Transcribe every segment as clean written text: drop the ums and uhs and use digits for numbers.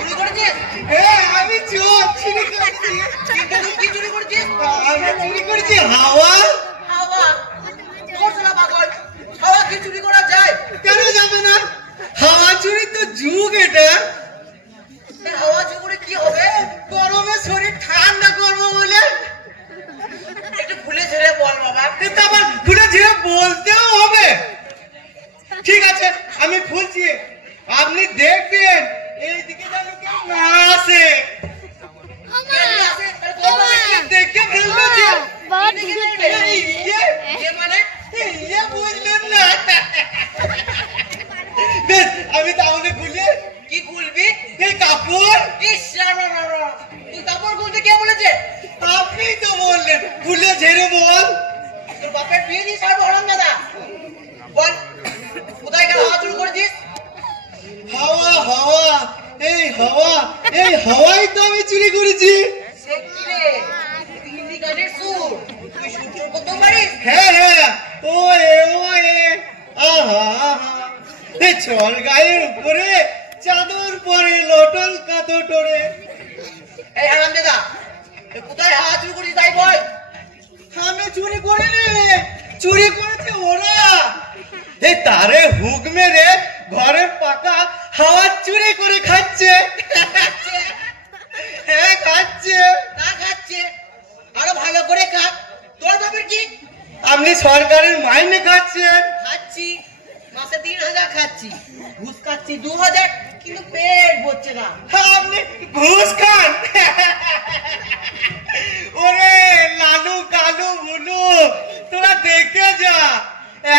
চুরি করেছিস? আমি চোর চুরি করেছি। কিন্তু তুই কি চুরি করেছিস? আমি চুরি করেছি হাওয়া। হাওয়া? তোর শালা পাগল, হাওয়া কি চুরি করা যায়? কেন যাবে না? হাওয়া চুরি তো যুগ এটা। হাওয়া চুরি করে কি হবে? গরমে শরীর ঠান্ডা করবো বলে। একটু খুলে ছেড়ে বল বাবা। আবার খুলে ঝেড়ে বলতেও হবে। ঠিক আছে আমি খুলছি, আপনি দেখবেন এইদিকে যেন কেউ না আসে। দেখে ফেলবে। বুঝলেন না? বেশ আমি তাহলে খুলে কি খুলবি? এই কাপড়। ইস, তুই কাপড় খুলতে কে বলেছে? আপনিই তো বললেন খুলে ঝেড়ে বল। তোর বাপের বিয়ে দিস আর বললাম দাদা। বল কোথায় গেল হাওয়া চুরি করেছিস? হাওয়া হাওয়া এই হাওয়া, এই হাওয়াই তো আমি চুরি করেছি। সে কি রে? হিন্দি গানের সুর, তুই সুর চুর করতেও পারিস? হ্যাঁ হ্যাঁ ও এ আহা আহা। এই চল গায়ের উপরে চাদর পরে লটল কাতরে। এই হারাম দাদা, কোথায় হাওয়া চুরি করেছিস তাই বল। আমি চুরি করিনি, চুরি করেছে ওরা। এই তারে হুক মেরে ঘরের পাকা হাওয়া চুরি করে খাচ্ছে। হ্যাঁ খাচ্ছে। না খাচ্ছে, আরো ভালো করে খা। তোর বাপের কি? আপনি সরকারের মাইনে খাচ্ছেন। খাচ্ছি, মাসে 3,000 খাচ্ছি, ঘুষ খাচ্ছি 2,000, কিন্তু পেট ভরছে না। আপনি ঘুষ খান? ওরে লালু কালু বুলু, তোরা দেখে যা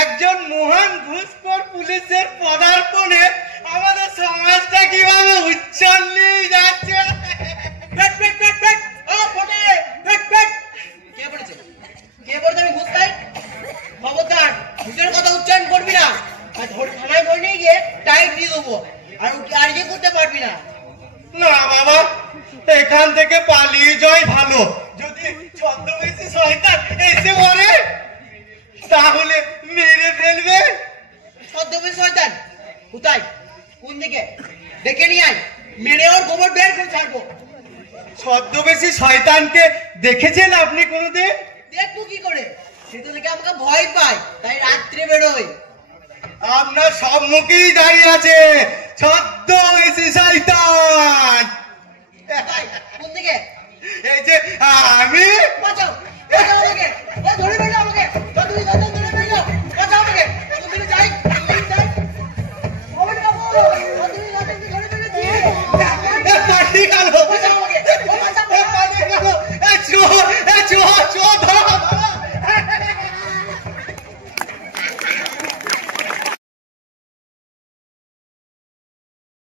একজন মহান ঘুষখোর পুলিশের পদার্পণে আমাদের সমাজটা কিভাবে উচ্ছন্নে যাচ্ছে। পেট পেট পেট পেট, ও ফটে, পেট পেট। কে বলেছে? কে বলেছে আমি ঘুষ খাই? খবরদার ঘুষের কথা উচ্চারণ করবি না, আর ধরে থানায় ধরে নিয়ে গিয়ে টাইট দিয়ে দেবো, আর ইয়ে করতে পারবি না। না বাবা, এখান থেকে পালিয়ে যাই ভালো। যদি ছদ্মবেশী শয়তান এসে মরে তাহলে মেরে ফেলবে। ছদ্মবেশী শয়তান কোথায়, কোন দিকে? ডেকে নিয়ে আয়, মেরে ওর গোবর বের করে ছাড়বো। ছদ্মবেশী শয়তানকে দেখেছেন আপনি কোনোদিন? দেখবো কি করে? সেটা থেকে আমাকে ভয় পায়, তাই রাত্রে বেরোয়। আপনার সম্মুখেই দাঁড়িয়ে আছে ছদ্মবেশী শয়তান। কোন দিকে? এই যে আমি। বাঁচাও, বাঁচাও আমাকে, ধরে ফেলো আমাকে, ধরে ফেলো, বাঁচাও আমাকে। তুমি যাই, যাই। ওরে বাবা, তুমি ধরে ফেলেছি। পাঠিয়ে গেল। বাঁচাও